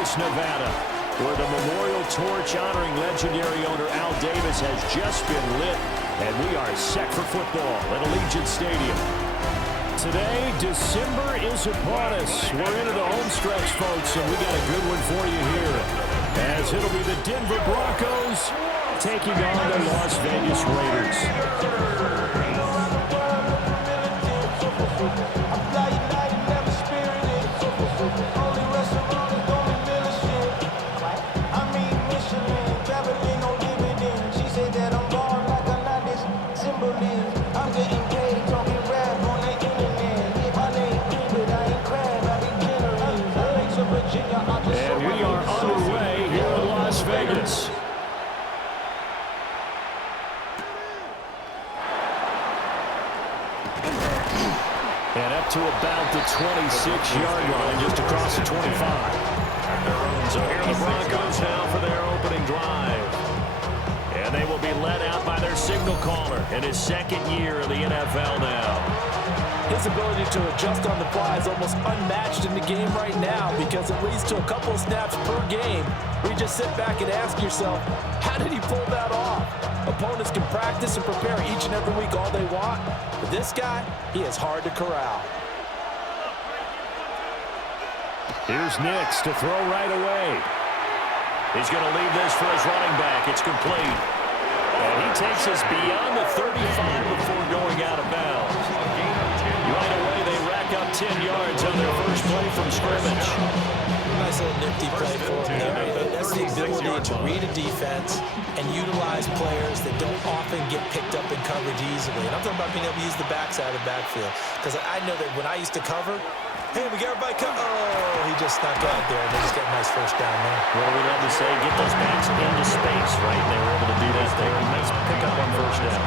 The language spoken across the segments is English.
Vegas, Nevada, where the memorial torch honoring legendary owner Al Davis has just been lit, and we are set for football at Allegiant Stadium. Today, December is upon us. We're into the home stretch, folks, and we got a good one for you here, as it'll be the Denver Broncos taking on the Las Vegas Raiders. And we are underway here in Las Vegas. And up to about the 26-yard line, just across the 25. So here are the Broncos now for their opening drive. And they will be led out by their signal caller in his second year in the NFL now. His ability to adjust on the fly is almost unmatched in the game right now because it leads to a couple of snaps per game where you just sit back and ask yourself, how did he pull that off? Opponents can practice and prepare each and every week all they want, but this guy, he is hard to corral. Here's Nix to throw right away. He's going to leave this for his running back. It's complete. And he takes us beyond the 35 before going out of bounds. Right away, they rack up 10 yards on their first play from scrimmage. Nice little nifty play for him there. That's the ability to read a defense and utilize players that don't often get picked up in coverage easily. And I'm talking about being able to use the backside of the backfield. Because I know that when I used to cover, hey, we got everybody covered. Oh, he just snuck out there, and they just got a nice first down there. Well, we love to say get those backs into space, right? And they were able to do that there. Nice pickup on first down.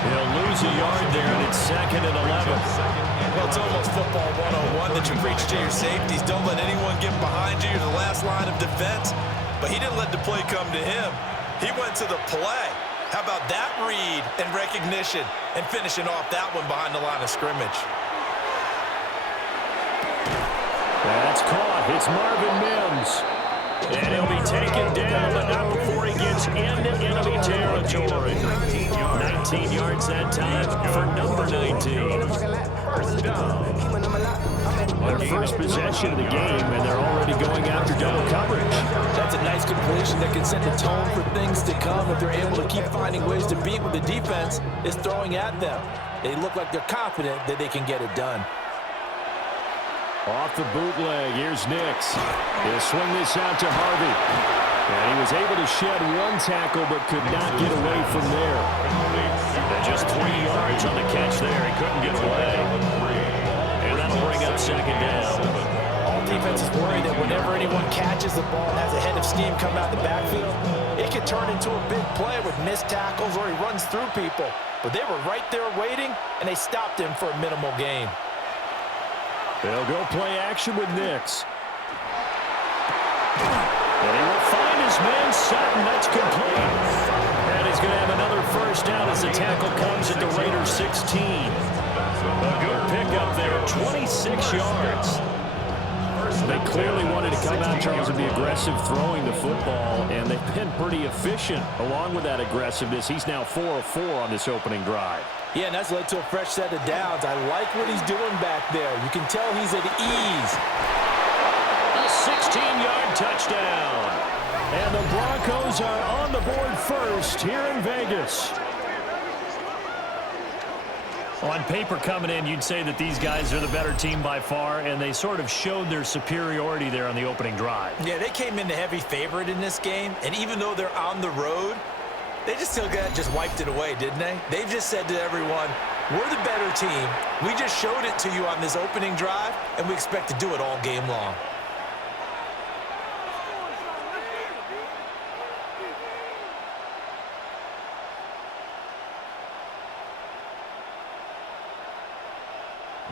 He'll lose a yard there, and it's 2nd and 11. Well, it's almost football 101 that you preach to your safeties. Don't let anyone get behind you to the last line of defense. But he didn't let the play come to him. He went to the play. How about that read and recognition and finishing off that one behind the line of scrimmage? That's caught. It's Marvin Mims. And he'll be taken down, but not before he gets into enemy territory. 19 yards that time for number 19. Their first possession of the game, and they're already going after double coverage. That's a nice completion that can set the tone for things to come if they're able to keep finding ways to beat what the defense is throwing at them. They look like they're confident that they can get it done. Off the bootleg, here's Nix. He'll swing this out to Harvey. And he was able to shed one tackle, but could not get away from there. And just 3 yards on the catch there. He couldn't get away. And that'll bring up 2nd down. All defenses worry that whenever anyone catches the ball and has a head of steam come out the backfield, it can turn into a big play with missed tackles or he runs through people. But they were right there waiting, and they stopped him for a minimal gain. They'll go play action with Nix. And he will find his man, Sutton. That's complete. And he's going to have another first down as the tackle comes at the Raiders' 16. A good pickup there, 26 yards. They clearly wanted to come out, Charles, and be aggressive throwing the football, and they've been pretty efficient along with that aggressiveness. He's now 4 of 4 on this opening drive. Yeah, and that's led to a fresh set of downs. I like what he's doing back there. You can tell he's at ease. A 16-yard touchdown. And the Broncos are on the board first here in Vegas. On paper coming in, you'd say that these guys are the better team by far, and they sort of showed their superiority there on the opening drive. Yeah, they came in the heavy favorite in this game, and even though they're on the road, they just wiped it away, didn't they? They've just said to everyone, we're the better team. We just showed it to you on this opening drive, and we expect to do it all game long.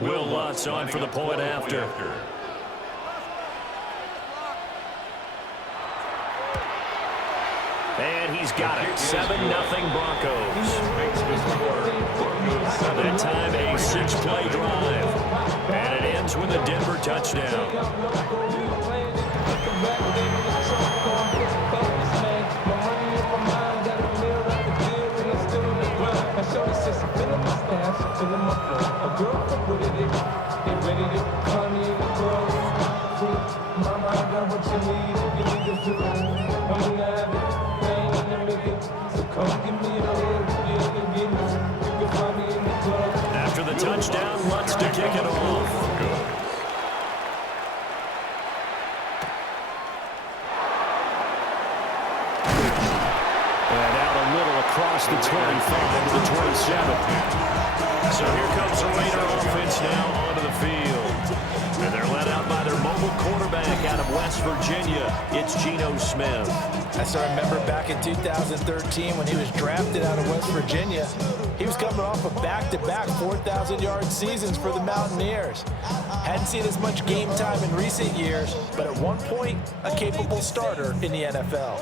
Will Lutz on for the point after. And he's got it. 7-0 Broncos. That time a 6-play drive. And it ends with a Denver touchdown. After the touchdown, Lutz to kick it off. And out a little across the 25 to the 27. So here comes the Raider offense now onto the field. And they're led out by their mobile quarterback out of West Virginia. It's Geno Smith. I still remember back in 2013 when he was drafted out of West Virginia. He was coming off of back-to-back 4,000-yard seasons for the Mountaineers. Hadn't seen as much game time in recent years, but at one point, a capable starter in the NFL.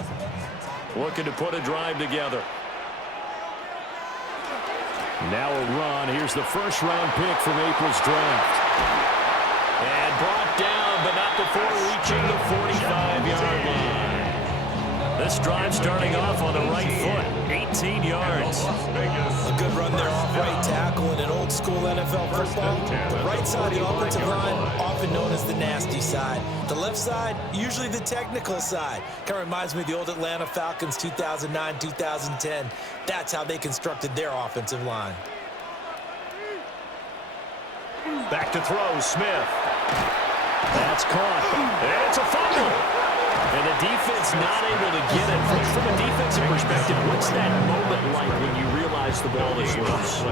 Looking to put a drive together. Now a run. Here's the first-round pick from April's draft. And brought down, but not before reaching the 45-yard line. This drive starting off on the right foot, 18 yards. A good run there off right tackle in an old-school NFL football. The right side of the offensive line, often known as the nasty side. The left side, usually the technical side. Kind of reminds me of the old Atlanta Falcons 2009-2010. That's how they constructed their offensive line. Back to throw, Smith. That's caught. And it's a fumble. And the defense not able to get it. From a defensive perspective, what's that moment like when you realize the ball is loose?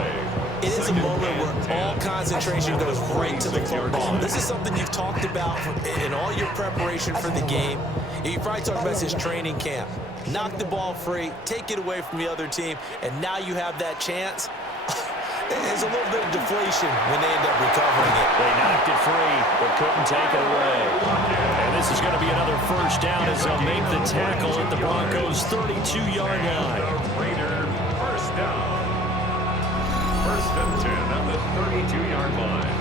It is a moment where all concentration goes right to the football. This is something you've talked about in all your preparation for the game. You probably talked about this training camp. Knock the ball free, take it away from the other team, and now you have that chance. There's a little bit of deflation when they end up recovering it. They knocked it free, but couldn't take it away. And this is going to be another first down as they'll make the tackle at the Broncos' 32-yard line. Raider first down. First and 10 at the 32-yard line.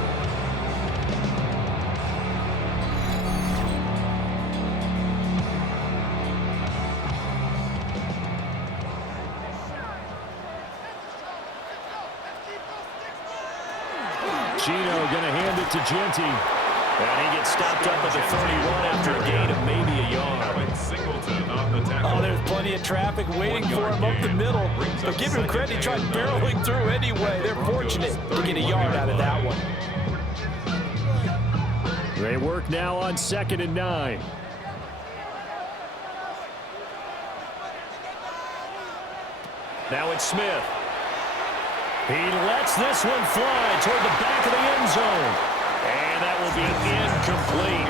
Geno going to hand it to Genty. And he gets stopped up at the 31 after a gain of maybe a yard. Singleton on the tackle. Oh, there's plenty of traffic waiting for him up the middle. But give him credit, he tried barreling through anyway. They're fortunate to get a yard out of that one. They work now on 2nd and 9. Now it's Smith. He lets this one fly toward the back of the end zone. And that will be incomplete.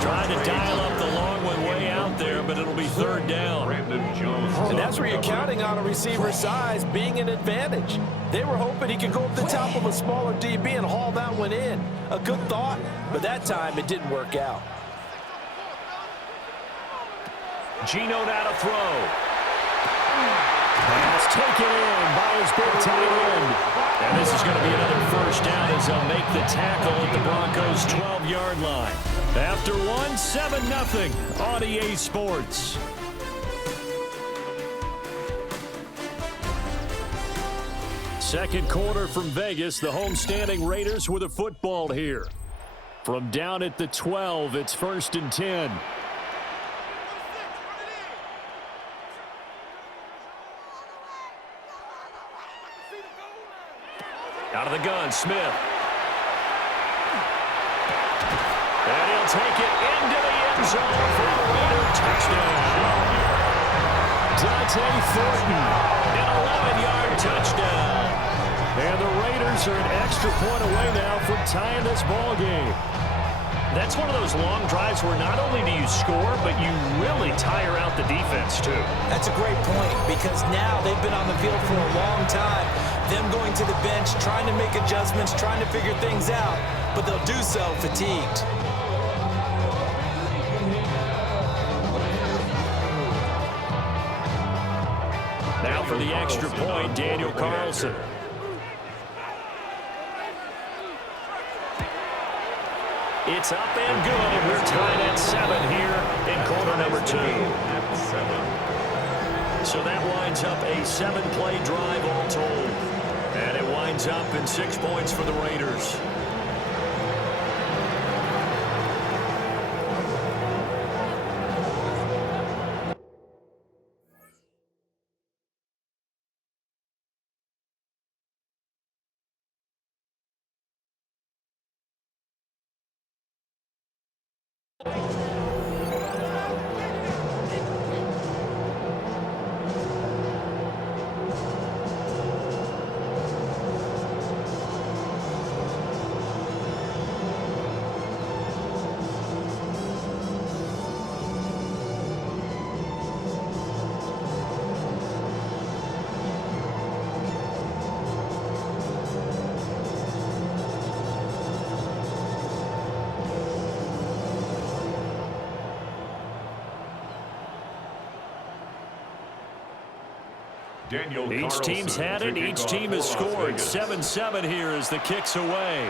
Trying to dial up the long one way out there, but it'll be 3rd down. And that's where you're counting on a receiver's size being an advantage. They were hoping he could go up the top of a smaller DB and haul that one in. A good thought, but that time it didn't work out. Geno now to throw. Pass taken in by his big tight end. And this is going to be another first down as they'll make the tackle at the Broncos' 12-yard line. After one, 7-0 on EA Sports. Second quarter from Vegas. The homestanding Raiders with a football here. From down at the 12, it's 1st and 10. Out of the gun, Smith. And he'll take it into the end zone for a Raider touchdown. Dante Thornton, an 11-yard touchdown. And the Raiders are an extra point away now from tying this ball game. That's one of those long drives where not only do you score, but you really tire out the defense, too. That's a great point because now they've been on the field for a long time. Them going to the bench, trying to make adjustments, trying to figure things out, but they'll do so fatigued. Now for the extra point, Daniel Carlson. It's up and good, and we're tied at 7 here in quarter number 2. So that winds up a 7-play drive all told. And it winds up in 6 points for the Raiders. Each team's had it. Each team has scored. 7-7 here as the kick's away.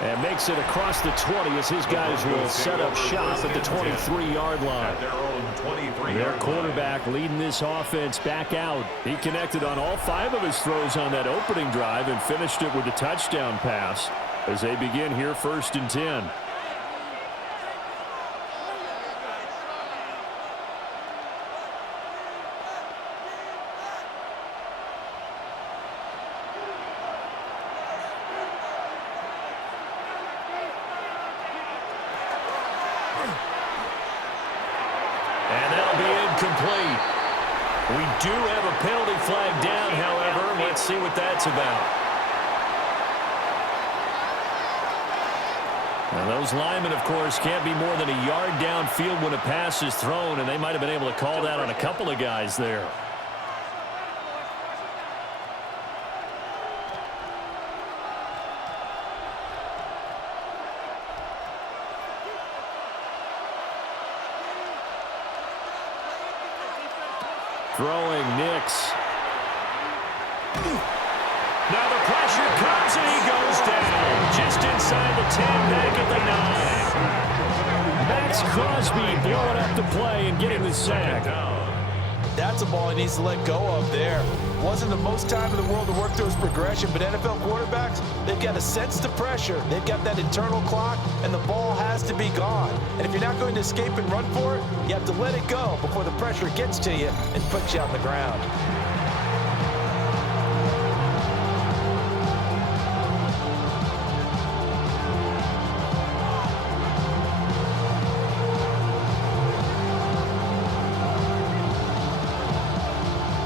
And makes it across the 20 as his guys will set up shop at the 23-yard line. Their quarterback leading this offense back out. He connected on all 5 of his throws on that opening drive and finished it with a touchdown pass as they begin here 1st and 10. Complete. We do have a penalty flag down, however. Let's see what that's about. Now those linemen, of course, can't be more than a yard downfield when a pass is thrown, and they might have been able to call that on a couple of guys there. Throwing Nix. Now the pressure comes and he goes down. Just inside the 10, back at the 9. Max Crosby blowing up the play and getting the sack. That's a ball he needs to let go of there. Wasn't the most time in the world to work through his progression, but NFL quarterbacks, they've got to sense the pressure. They've got that internal clock, and the ball has to be gone. And if you're not going to escape and run for it, you have to let it go before the pressure gets to you and puts you on the ground.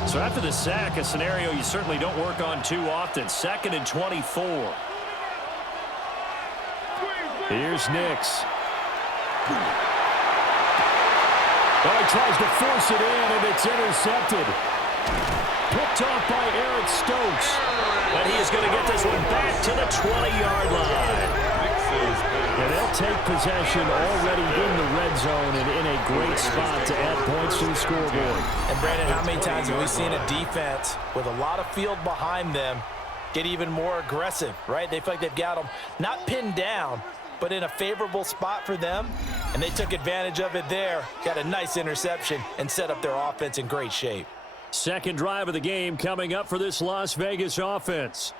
So after the sack, a scenario you certainly don't work on too often. 2nd and 24. Here's Nix. Oh, he tries to force it in, and it's intercepted. Picked off by Eric Stokes. And he is going to get this one back to the 20-yard line. And they'll take possession already in the red zone and in a great spot to add points to the scoreboard. And, Brandon, how many times have we seen a defense with a lot of field behind them get even more aggressive, right? They feel like they've got them not pinned down, but in a favorable spot for them, and they took advantage of it there, got a nice interception, and set up their offense in great shape. Second drive of the game coming up for this Las Vegas offense.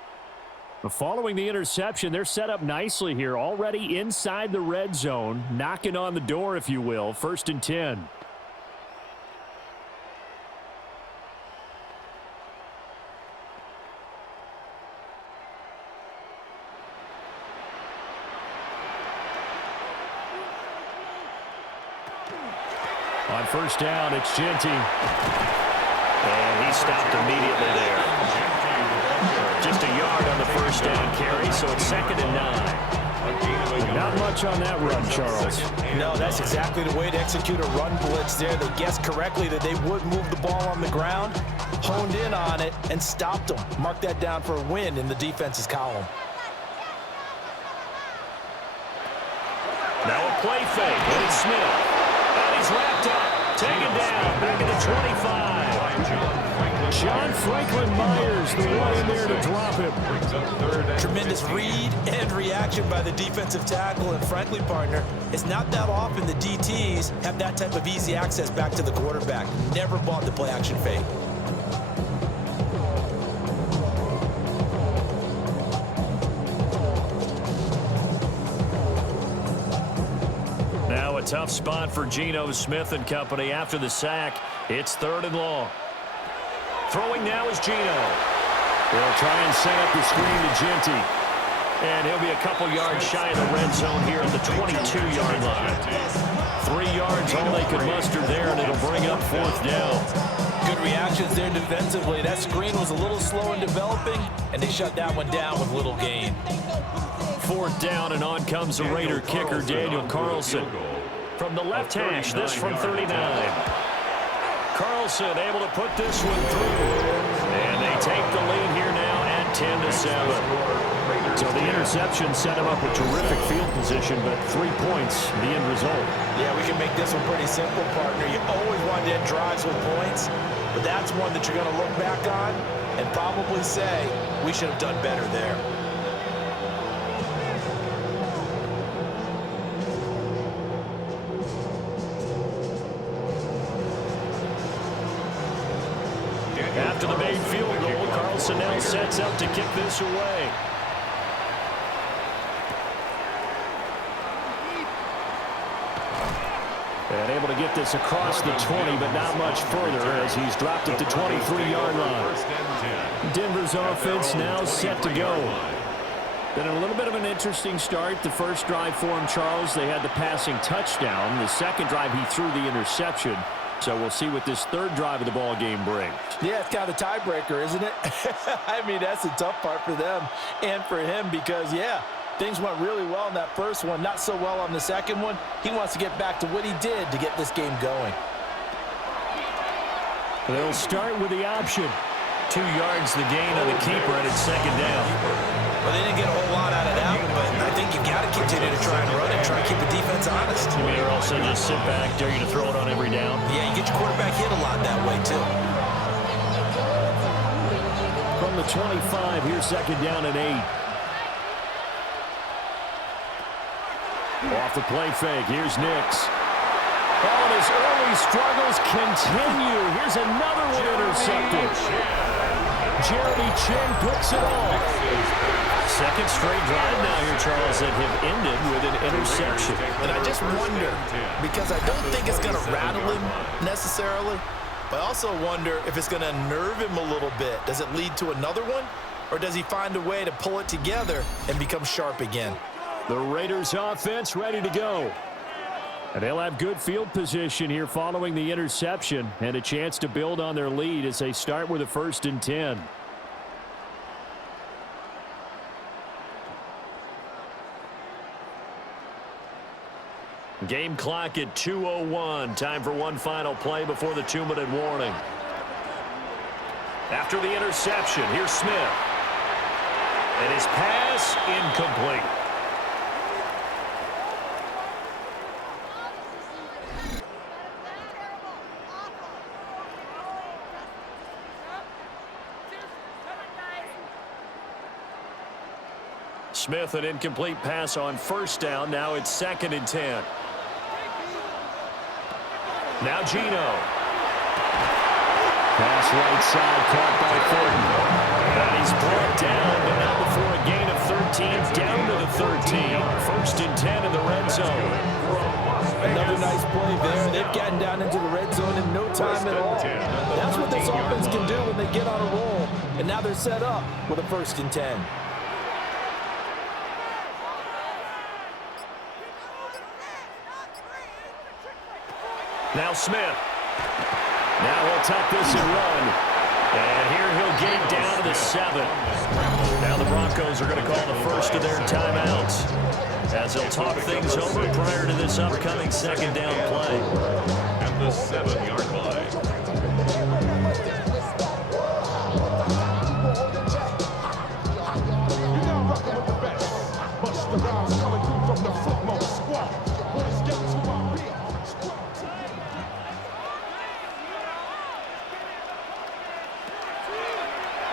Following the interception, they're set up nicely here, already inside the red zone, knocking on the door, if you will. 1st and 10. On 1st down, it's Genty. And he stopped immediately there. Just a yard on the 1st down carry, so it's 2nd and 9. Not much on that run, Charles. No, that's exactly the way to execute a run blitz there. They guessed correctly that they would move the ball on the ground, honed in on it, and stopped them. Mark that down for a win in the defense's column. Now a play fake, and it's Smith. And he's wrapped up, taken down, back at the 25. John Franklin Myers, the one in there to drop him. Tremendous read and reaction by the defensive tackle, and frankly, partner, it's not that often the DTs have that type of easy access back to the quarterback. Never bought the play action fake. Now a tough spot for Geno Smith and company after the sack. It's 3rd and long. Throwing now is Geno. They'll try and set up the screen to Ginty. And he'll be a couple yards shy of the red zone here at the 22-yard line. 3 yards, all they could muster there, and it'll bring up 4th down. Good reactions there defensively. That screen was a little slow in developing, and they shut that one down with little gain. 4th down, and on comes the Raider kicker, Daniel Carlson. From the left hash, this from 39. Carlson able to put this one through. And they take the lead here now at 10-7. So the interception set him up with terrific field position, but 3 points, the end result. Yeah, we can make this one pretty simple, partner. You always want to end drives with points, but that's one that you're going to look back on and probably say, we should have done better there. After the made field goal, Carlson now sets up to kick this away. And able to get this across the 20, but not much further as he's dropped it to 23-yard line. Denver's offense now set to go. Been a little bit of an interesting start. The first drive for him, Charles, they had the passing touchdown. The second drive, he threw the interception. So we'll see what this third drive of the ball game brings. Yeah, it's kind of a tiebreaker, isn't it? I mean, that's the tough part for them and for him because, yeah, things went really well in that first one, not so well on the second one. He wants to get back to what he did to get this game going. They'll start with the option. 2 yards the gain on the keeper, and it's 2nd down. Well, they didn't get a whole lot out of that, but I think you've got to continue to try and run it, try and keep the defense honest. You mean, or also just sit back, dare you to throw it on every down? Yeah, you get your quarterback hit a lot that way, too. From the 25, here's 2nd down and 8. Off the play fake, here's Nix. Oh, and his early struggles continue. Here's another one intercepted. Jeremy Chin picks it off. Second straight drive now here, Charles, that have ended with an interception. And I just wonder, because I don't think it's going to rattle him necessarily, but I also wonder if it's going to nerve him a little bit. Does it lead to another one, or does he find a way to pull it together and become sharp again? The Raiders offense ready to go. And they'll have good field position here following the interception and a chance to build on their lead as they start with a 1st and 10. Game clock at 2:01. Time for one final play before the 2-minute warning. After the interception, here's Smith. And his pass incomplete. Smith, an incomplete pass on 1st down. Now it's 2nd and 10. Now Gino. Pass right side, caught by Thornton. And he's brought down, but not before a gain of 13, down to the 13. 1st and 10 in the red zone. Another nice play there. They've gotten down into the red zone in no time at all. That's what this offense can do when they get on a roll. And now they're set up with a 1st and 10. Now Smith. Now he'll tuck this and run. And here he'll gain down to the 7. Now the Broncos are going to call the first of their timeouts as they'll talk things over prior to this upcoming 2nd down play. At the 7-yard line.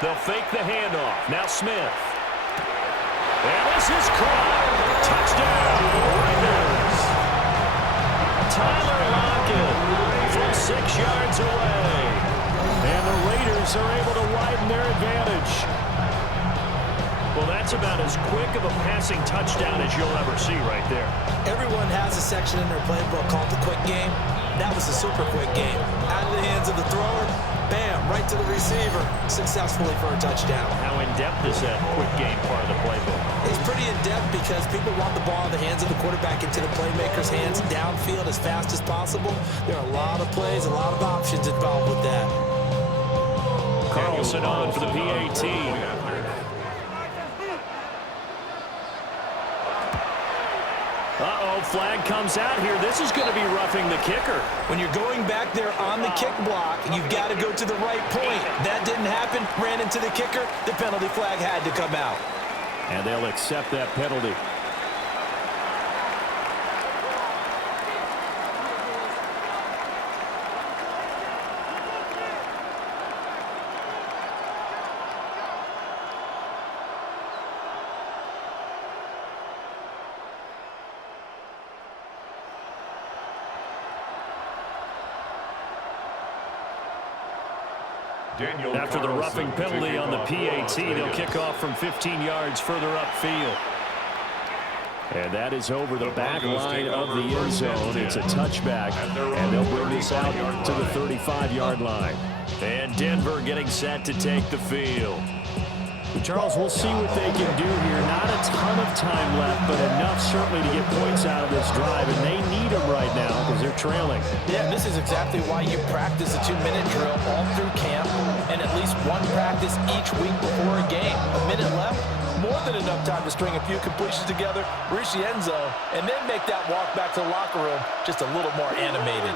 They'll fake the handoff. Now Smith. And this is caught. Touchdown, Raiders. Tyler Lockett from 6 yards away. And the Raiders are able to widen their advantage. Well, that's about as quick of a passing touchdown as you'll ever see right there. Everyone has a section in their playbook called the quick game. That was a super quick game. Out of the hands of the thrower, bam, right to the receiver, successfully for a touchdown. How in-depth is that quick game part of the playbook? It's pretty in-depth because people want the ball in the hands of the quarterback into the playmaker's hands downfield as fast as possible. There are a lot of plays, a lot of options involved with that. Carlson on for the PAT. Uh-oh, flag comes out here. This is going to be roughing the kicker. When you're going back there on the kick block, you've got to go to the right point. That didn't happen. Ran into the kicker. The penalty flag had to come out. And they'll accept that penalty. After the roughing penalty on the PAT, they'll kick off from 15 yards further upfield. And that is over the back line of the end zone. It's a touchback, and they'll bring this out to the 35-yard line. And Denver getting set to take the field. Charles, we'll see what they can do here. Not a ton of time left, but enough certainly to get points out of this drive, and they need them right now because they're trailing. Yeah, this is exactly why you practice a 2-minute drill all through camp and at least one practice each week before a game. A minute left, more than enough time to string a few completions together, reach the end zone, and then make that walk back to the locker room just a little more animated.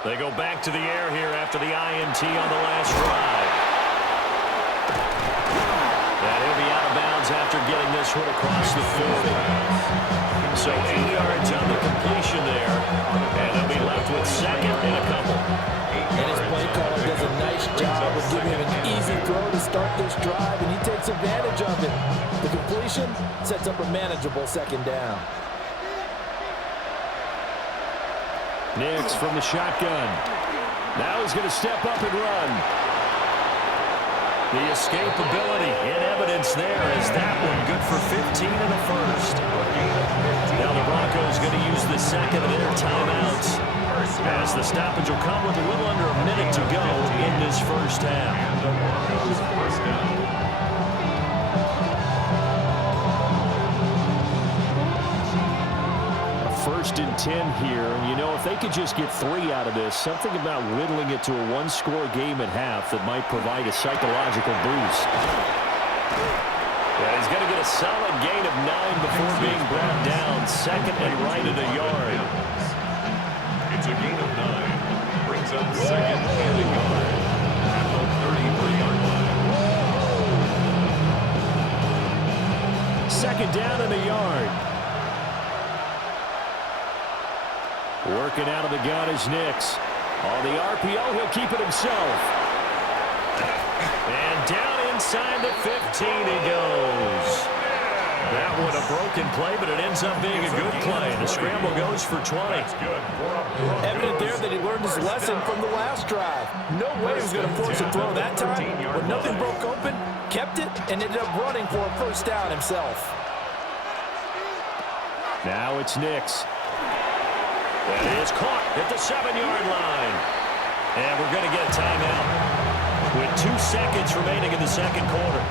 They go back to the air here after the INT on the last drive. And he'll be out of bounds after getting this one across the 40. So 8 yards on the completion there. And they'll be left with second and a couple. And his play caller does a nice job of giving him an easy throw to start this drive, and he takes advantage of it. The completion sets up a manageable second down. Nix from the shotgun. Now he's going to step up and run. The escapability in evidence there is that one good for 15 and a first. Now the Broncos going to use the second of their timeouts as the stoppage will come with a little under a minute to go in this first half. And the Broncos first down. First and 10 here, and you know, if they could just get 3 out of this, something about whittling it to a one-score game at half that might provide a psychological boost. Yeah, he's going to get a solid gain of 9 before being brought down. Second and right at a yard. It's a gain of 9. Brings up second and a yard at the 33-yard line. Second down and a yard. Working out of the gun is Nix. On the RPO, he'll keep it himself. And down inside the 15 he goes. That one a broken play, but it ends up being a good play. The scramble goes for 20. Evident there that he learned his lesson from the last drive. No way he was going to force a throw that time. When nothing broke open, kept it, and ended up running for a first down himself. Now it's Nix. That is caught at the 7-yard line. And we're going to get a timeout with 2 seconds remaining in the second quarter.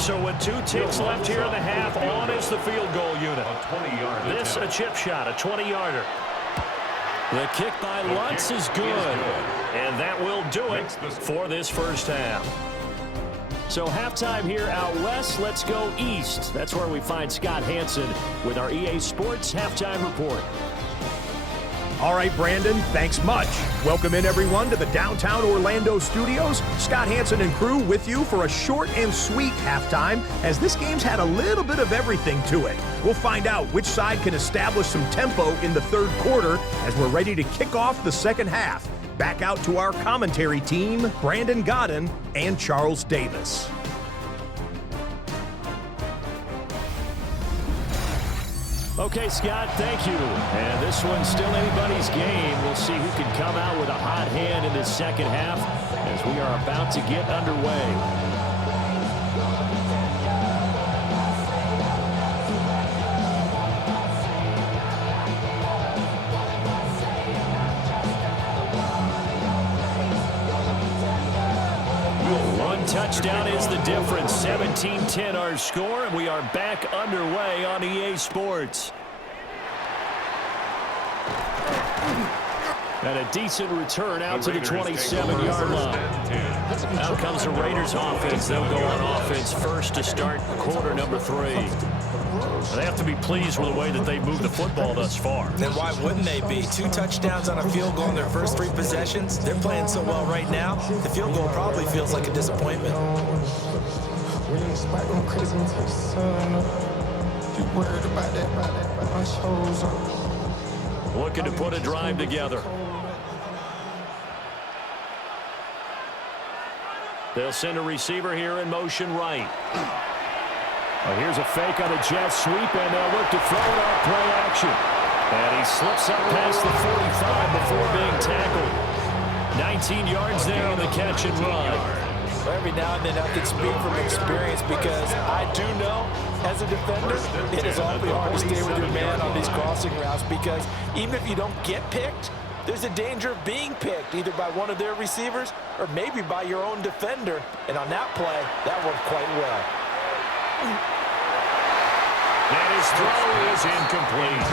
So with 2 ticks left here in the half, on is the field goal unit. This a chip shot, a 20-yarder. The kick by Lutz is good. And that will do it for this first half. So halftime here out west, let's go east. That's where we find Scott Hanson with our EA Sports Halftime Report. All right, Brandon, thanks much. Welcome in, everyone, to the downtown Orlando studios. Scott Hanson and crew with you for a short and sweet halftime, as this game's had a little bit of everything to it. We'll find out which side can establish some tempo in the third quarter as we're ready to kick off the second half. Back out to our commentary team, Brandon Godden and Charles Davis. Okay, Scott, thank you. And this one's still anybody's game. We'll see who can come out with a hot hand in this second half as we are about to get underway. Touchdown is the difference. 17-10 our score, and we are back underway on EA Sports. And a decent return out to the 27-yard line. Now comes the Raiders offense. They'll go on offense first to start quarter number 3. They have to be pleased with the way that they moved the football thus far. Then why wouldn't they be? 2 touchdowns on a field goal in their first 3 possessions. They're playing so well right now, the field goal probably feels like a disappointment. Looking to put a drive together. They'll send a receiver here in motion right. Here's a fake on a jet sweep, and they'll look to throw it off play action. And he slips up past the 45 before being tackled. 19 yards there on the catch and run. Well, every now and then I can speak from experience because I do know, as a defender, it is awfully hard to stay with your man on these crossing routes because even if you don't get picked, there's a danger of being picked either by one of their receivers or maybe by your own defender. And on that play, that worked quite well. And his throw is incomplete.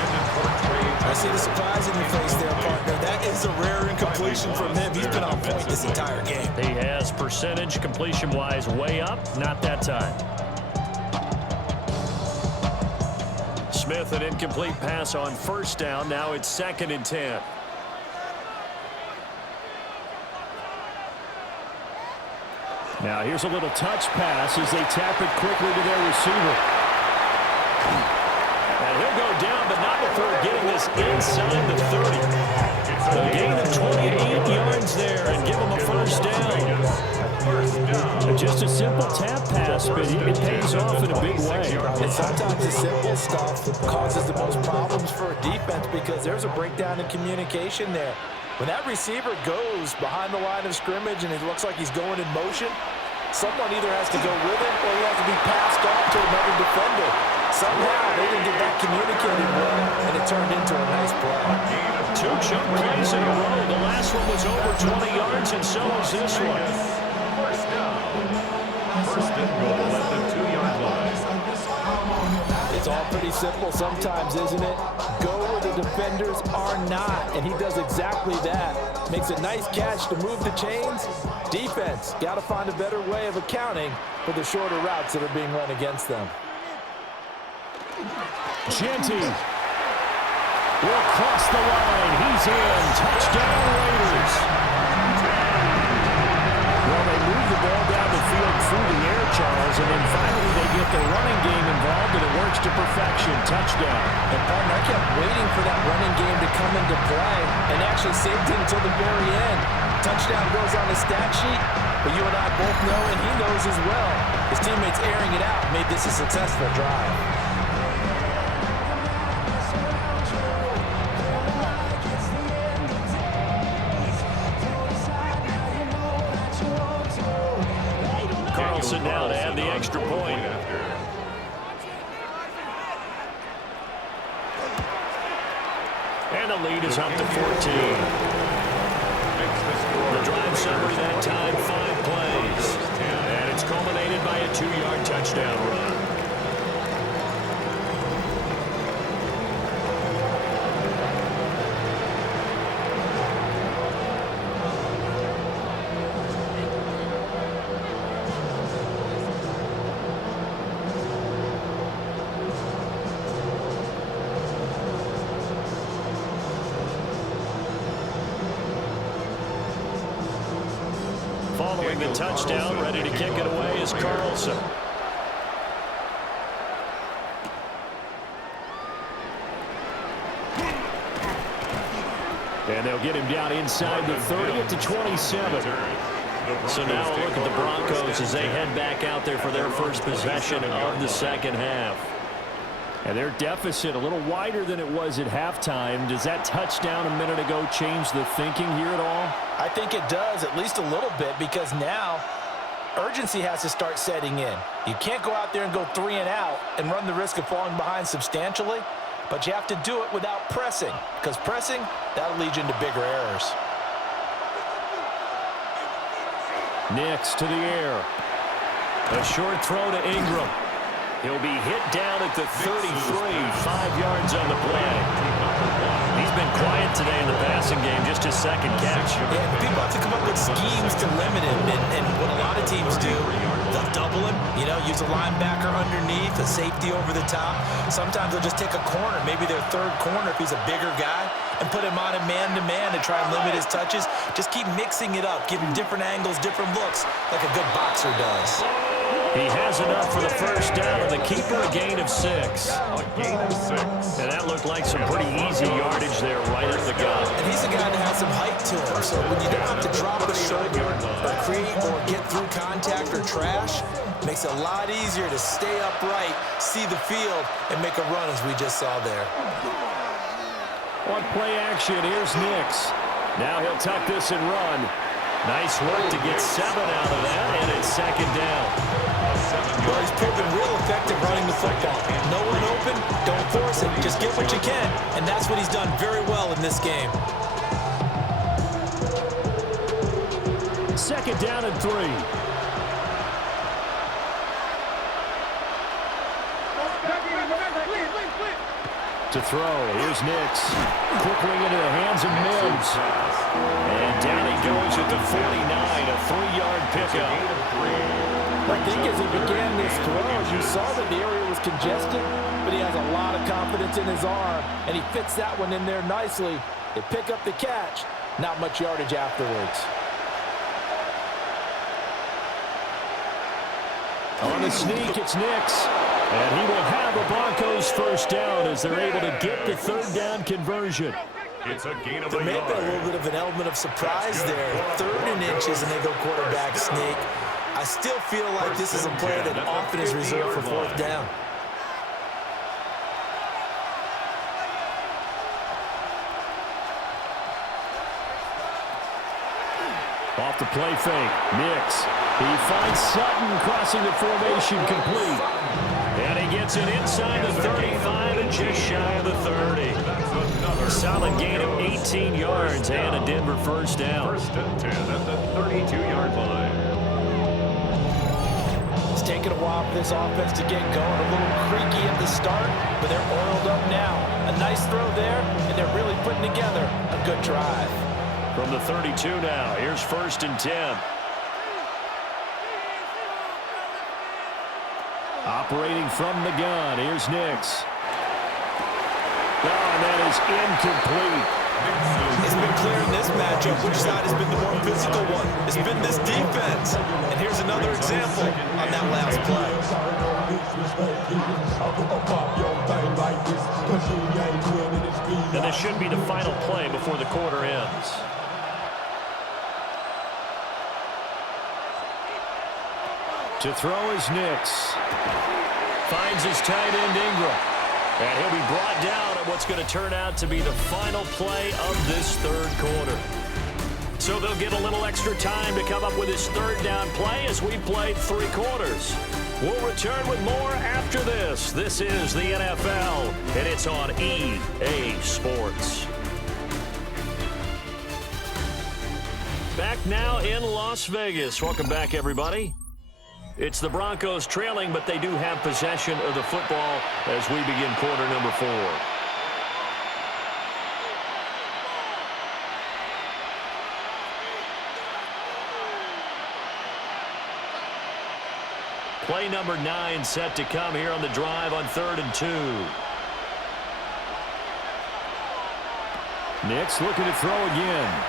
I see the surprise in your face there, partner. That is a rare incompletion from him. He's been on point this entire game. He has percentage completion-wise way up. Not that time. Smith, an incomplete pass on first down. Now it's 2nd and 10. Now here's a little touch pass as they tap it quickly to their receiver. And he'll go down, but not before getting this inside the 30. A gain of 28 yards there and give him a first down. Just a simple tap pass, but it pays off in a big way. And sometimes the simple stuff causes the most problems for a defense because there's a breakdown in communication there. When that receiver goes behind the line of scrimmage and it looks like he's going in motion, someone either has to go with him or he has to be passed off to another defender. Somehow they didn't get that communicated well, and it turned into a nice play. 2 jump plays in a row. The last one was over 20 yards, and so was this one. First down. First and goal at the 2-yard line. It's all pretty simple sometimes, isn't it? Go where the defenders are not, and he does exactly that. Makes a nice catch to move the chains. Defense, got to find a better way of accounting for the shorter routes that are being run against them. Genty will cross the line. He's in. Touchdown, Raiders. Well, they move the ball down the field through the air, Charles, and then finally they get the running game involved, and it works to perfection. Touchdown. And, partner, I kept waiting for that running game to come into play and actually saved it until the very end. Touchdown goes on the stat sheet, but you and I both know, and he knows as well, his teammates airing it out made this a successful drive. Carlson now to add the extra point. And the lead is up to 14. The drive summary that time, 5 plays. And it's culminated by a 2-yard touchdown run. Following the touchdown, ready to kick it away is Carlson. And they'll get him down inside the 30 at the 27. So now a look at the Broncos as they head back out there for their first possession of the second half. And their deficit a little wider than it was at halftime. Does that touchdown a minute ago change the thinking here at all? I think it does, at least a little bit, because now urgency has to start setting in. You can't go out there and go 3 and out and run the risk of falling behind substantially, but you have to do it without pressing, because pressing, that'll lead you into bigger errors. Nix to the air. A short throw to Ingram. He'll be hit down at the 33, 5 yards on the play. He's been quiet today in the passing game, just his second catch. Yeah, people have to come up with schemes to limit him, and what a lot of teams do, they'll double him, use a linebacker underneath, a safety over the top. Sometimes they'll just take a corner, maybe their third corner if he's a bigger guy, and put him on a man-to-man to try and limit his touches. Just keep mixing it up, give him different angles, different looks, like a good boxer does. He has enough for the first down, and the keeper a gain of 6. A gain of 6. And that looked like some pretty easy yardage there right at the gun. And he's a guy that has some height to him, so when you don't have to drop a shoulder or create or get through contact or trash, it makes it a lot easier to stay upright, see the field, and make a run as we just saw there. On play action, here's Nix. Now he'll tuck this and run. Nice work to get 7 out of that, and it's second down. Well, he's proven real effective running the football. No one open, don't force it. Just get what you can, and that's what he's done very well in this game. Second down and 3. To throw, here's Nix. Quickly into the hands of Mims. And down he goes at the 49, a 3-yard pickup. I think as he began this throw, you saw that the area was congested, but he has a lot of confidence in his arm, and he fits that one in there nicely. They pick up the catch, not much yardage afterwards. On the sneak, it's Nix. And he will have the Broncos first down as they're able to get the third down conversion. It's a gain of There may have been a little bit of an element of surprise there. 3rd and inches, and they go quarterback sneak. I still feel like this is a play that often is reserved for 4th down. Off the play fake, Nix. He finds Sutton crossing the formation complete. And he gets it inside the 35 and just shy of the 30. A solid gain of 18 yards and a Denver first down. 1st and 10 at the 32-yard line. It's taken a while for this offense to get going. A little creaky at the start, but they're oiled up now. A nice throw there, and they're really putting together a good drive. From the 32 now, here's 1st and 10. Operating from the gun, here's Nix. Oh, and that is incomplete. It's been clear in this matchup which side has been the more physical one. It's been this defense. And here's another example on that last play. And this should be the final play before the quarter ends. To throw is Nix. Finds his tight end Ingram. And he'll be brought down at what's going to turn out to be the final play of this 3rd quarter. So they'll get a little extra time to come up with his 3rd down play as we played 3 quarters. We'll return with more after this. This is the NFL, and it's on EA Sports. Back now in Las Vegas. Welcome back, everybody. It's the Broncos trailing, but they do have possession of the football as we begin quarter number 4. Play number 9 set to come here on the drive on 3rd and 2. Nix looking to throw again.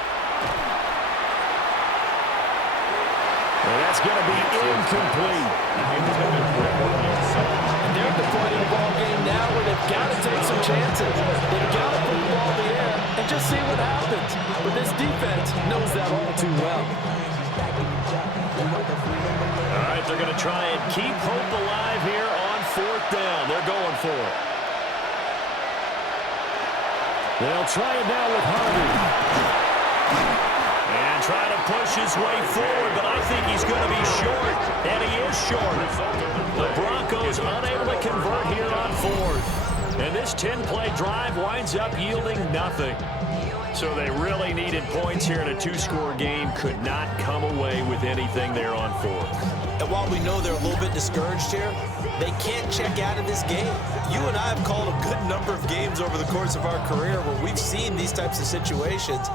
And that's going to be incomplete. And they're at the point in the ball game now where they've got to take some chances. They've got to put the ball in the air and just see what happens. But this defense knows that all too well. All right, they're going to try and keep hope alive here on 4th down. They're going for it. They'll try it now with Harvey. And try to push his way forward, but I think he's going to be short. And he is short. The Broncos unable to convert here on fourth. And this 10-play drive winds up yielding nothing. So they really needed points here in a two-score game. Could not come away with anything there on fourth. And while we know they're a little bit discouraged here, they can't check out of this game. You and I have called a good number of games over the course of our career where we've seen these types of situations.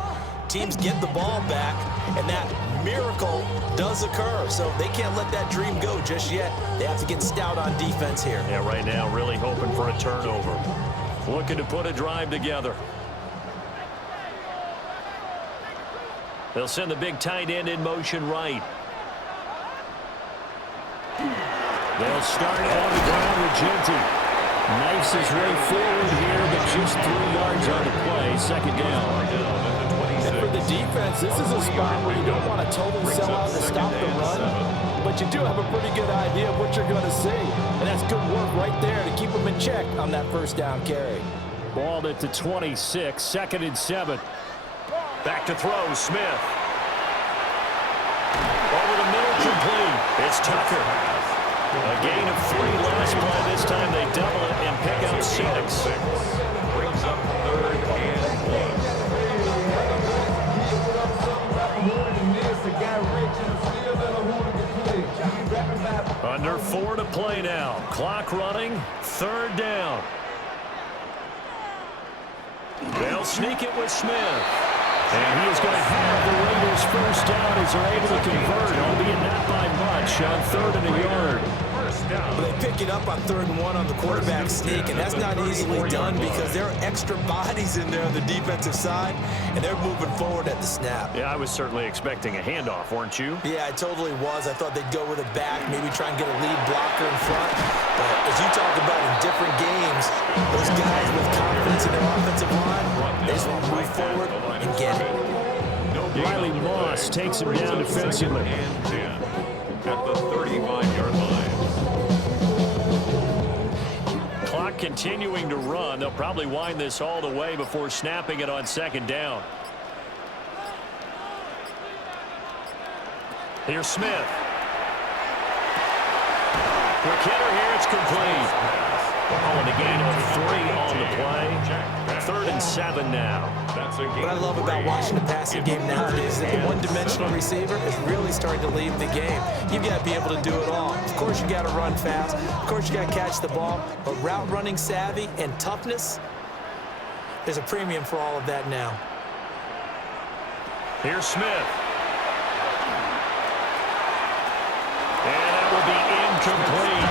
Teams get the ball back, and that miracle does occur. So they can't let that dream go just yet. They have to get stout on defense here. Yeah, right now really hoping for a turnover. Looking to put a drive together. They'll send the big tight end in motion right. They'll start on the ground with Genty. Knifes his way forward here, but just 3 yards on the play. Second down. And for the defense, this is a spot where you don't want to totally sell out to stop the run, but you do have a pretty good idea of what you're going to see. And that's good work right there to keep them in check on that first down carry. Balled it to 26, 2nd and 7. Back to throw, Smith. Over the middle, complete. It's Tucker. A gain of 3 last play. This time they double it and pick up 6. Brings up 3rd and 1. Under 4 to play now. Clock running. 3rd down. They'll sneak it with Smith. And he is going to have the Raiders first down as they're able to convert, albeit not by much, on 3rd and a yard. But they pick it up on 3rd and 1 on the quarterback sneak, and that's not easily done because there are extra bodies in there on the defensive side, and they're moving forward at the snap. Yeah, I was certainly expecting a handoff, weren't you? Yeah, I totally was. I thought they'd go with it back, maybe try and get a lead blocker in front. But as you talk about in different games, those guys with confidence in their offensive line, they just want to move forward and get it. Riley Moss takes him down defensively. And 10 at the 35-yard line. Clock continuing to run. They'll probably wind this all the way before snapping it on 2nd down. Here's Smith. Quick hitter here. It's complete. Ball in the gain of 3 on the play. 3rd and 7 now. What I love about watching the passing game nowadays is that the one-dimensional receiver is really starting to leave the game. You've got to be able to do it all. Of course, you got to run fast. Of course, you got to catch the ball. But route running savvy and toughness, there's a premium for all of that now. Here's Smith. And that will be incomplete.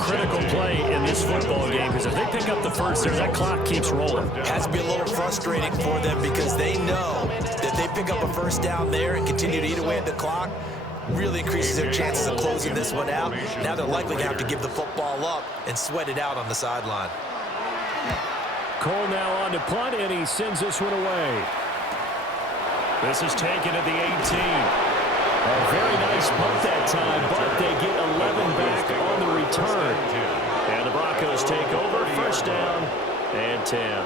Critical play in this football game because if they pick up the first there, that clock keeps rolling. It has to be a little frustrating for them because they know that they pick up a first down there and continue to eat away at the clock, really increases their chances of closing this one out. Now they're likely going to have to give the football up and sweat it out on the sideline. Cole now on to punt, and he sends this one away. This is taken at the 18. A very nice punt that time, but they get 11 back on the return. And the Broncos take over, first down and 10.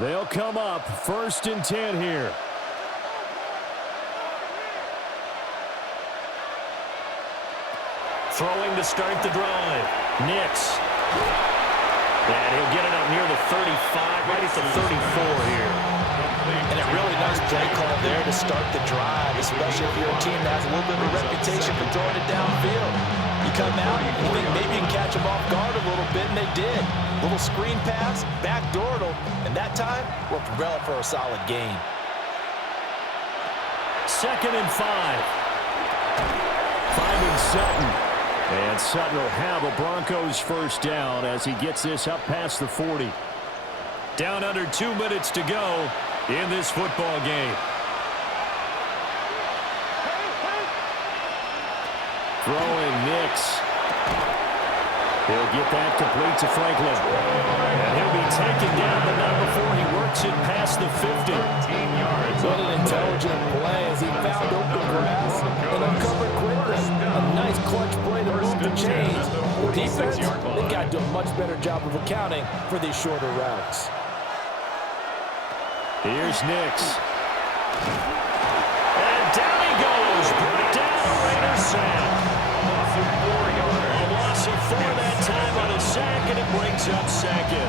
They'll come up 1st and 10 here. Throwing to start the drive. Nix. And he'll get it up near the 35, right at the 34 here. And a really nice play call there to start the drive, especially if you're a team that has a little bit of a reputation for throwing it downfield. You come out, and you think maybe you can catch them off guard a little bit, and they did. Little screen pass, backdoored them, and that time worked well for a solid gain. 2nd and 5. Finding Sutton. And Sutton will have a Broncos first down as he gets this up past the 40. Down under 2 minutes to go in this football game. Throwing Nix. He'll get that complete to Franklin. And he'll be taken down, but not before he works it past the 50. What an intelligent play as he found open grass and uncovered quickly. A nice clutch play to move the chains. The defense, they've got to do a much better job of accounting for these shorter routes. Here's Nix. And down he goes. Brought down the Raiders sack. A loss of 4 that time on a sack, and it brings up second.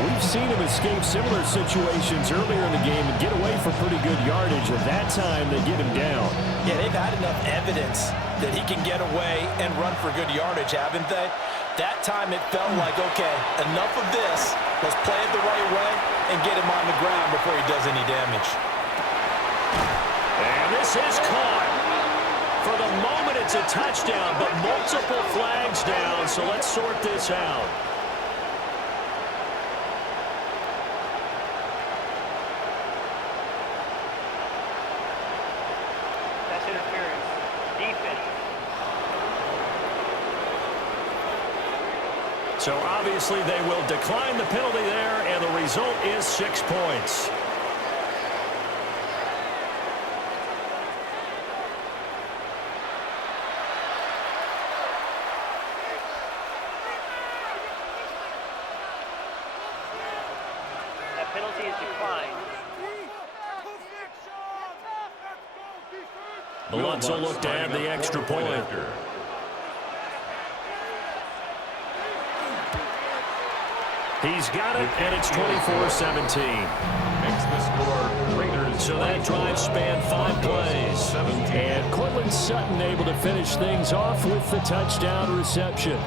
We've seen him escape similar situations earlier in the game and get away for pretty good yardage, and that time they get him down. Yeah, they've had enough evidence that he can get away and run for good yardage, haven't they? That time it felt like, okay, enough of this. Let's play it the right way and get him on the ground before he does any damage. And this is caught. For the moment, it's a touchdown, but multiple flags down, so let's sort this out. That's interference. Defense. So obviously they will decline the penalty there, and the result is 6 points. That penalty is declined. The Lutz will look to add the extra point. He's got it, and it's 24-17. Makes the score Raiders. So that drive spanned 5 plays. And Cortland Sutton able to finish things off with the touchdown reception.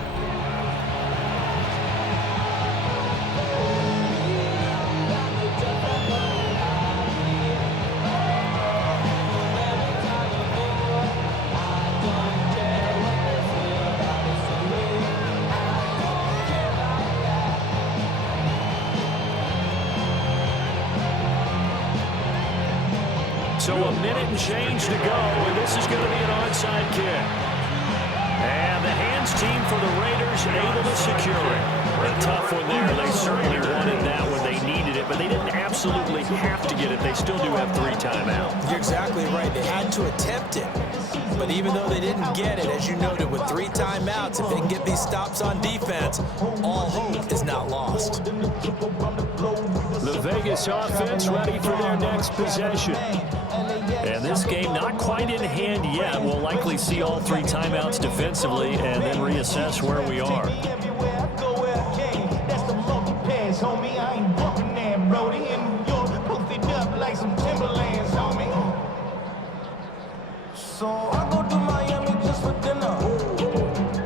So a minute and change to go, and this is going to be an onside kick. And the hands team for the Raiders able to secure it. A tough one there. They certainly wanted that when they needed it, but they didn't absolutely have to get it. They still do have 3 timeouts. You're exactly right. They had to attempt it. But even though they didn't get it, as you noted, with 3 timeouts, if they can get these stops on defense, all hope is not lost. The Vegas offense ready for their next possession. And this game not quite in hand yet. We'll likely see all 3 timeouts defensively and then reassess where we are. So I go to Miami just for dinner.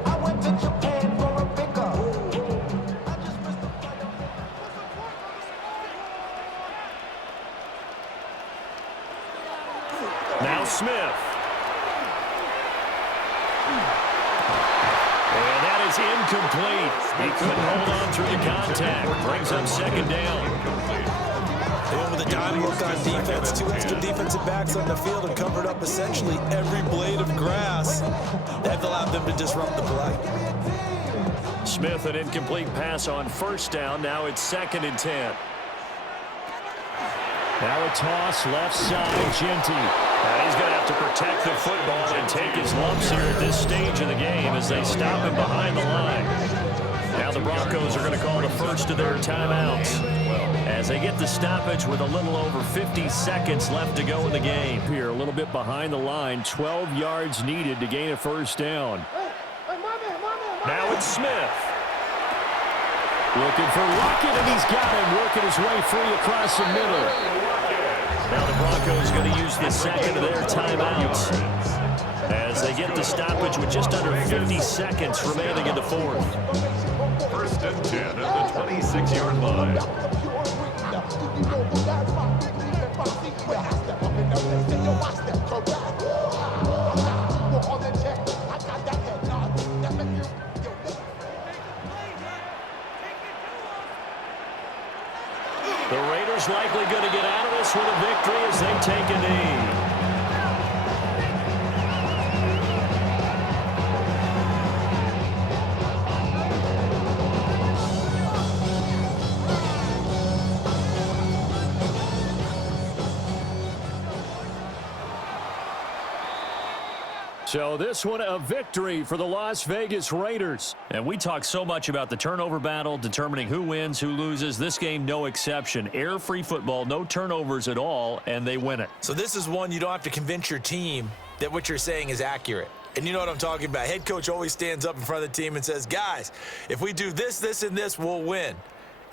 I went to Japan for a pickup. I just missed the flight. Now Smith. And that is incomplete. He couldn't hold on through the contact. Brings up second down. They went with a dime look on defense. 2 extra defensive backs on the field and covered up essentially every blade of grass. That allowed them to disrupt the play. Smith, an incomplete pass on first down. Now it's 2nd and 10. Now a toss left side, Genty. And he's going to have to protect the football and take his lumps here at this stage of the game as they stop him behind the line. Now the Broncos are going to call the first of their timeouts as they get the stoppage with a little over 50 seconds left to go in the game. Here, a little bit behind the line, 12 yards needed to gain a first down. Now it's Smith. Looking for Lockett, and he's got him working his way free across the middle. Now the Broncos going to use the second of their timeouts as they get the stoppage with just under 50 seconds remaining in the 4th. 1st and 10 at the 26-yard line. The Raiders likely going to get out of this with a victory as they take a knee. So this one a victory for the Las Vegas Raiders. And we talk so much about the turnover battle, determining who wins, who loses. This game, no exception. Air-free football, no turnovers at all, and they win it. So this is one you don't have to convince your team that what you're saying is accurate. And you know what I'm talking about. Head coach always stands up in front of the team and says, guys, if we do this, this, and this, we'll win.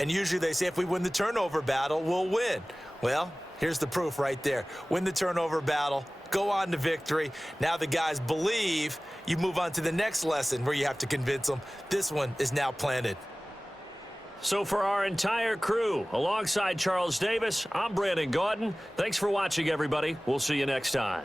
And usually they say if we win the turnover battle, we'll win. Well, here's the proof right there. Win the turnover battle, go on to victory. Now the guys believe. You move on to the next lesson where you have to convince them. This one is now planted. So for our entire crew, alongside Charles Davis, I'm Brandon Gaudin. Thanks for watching, everybody. We'll see you next time.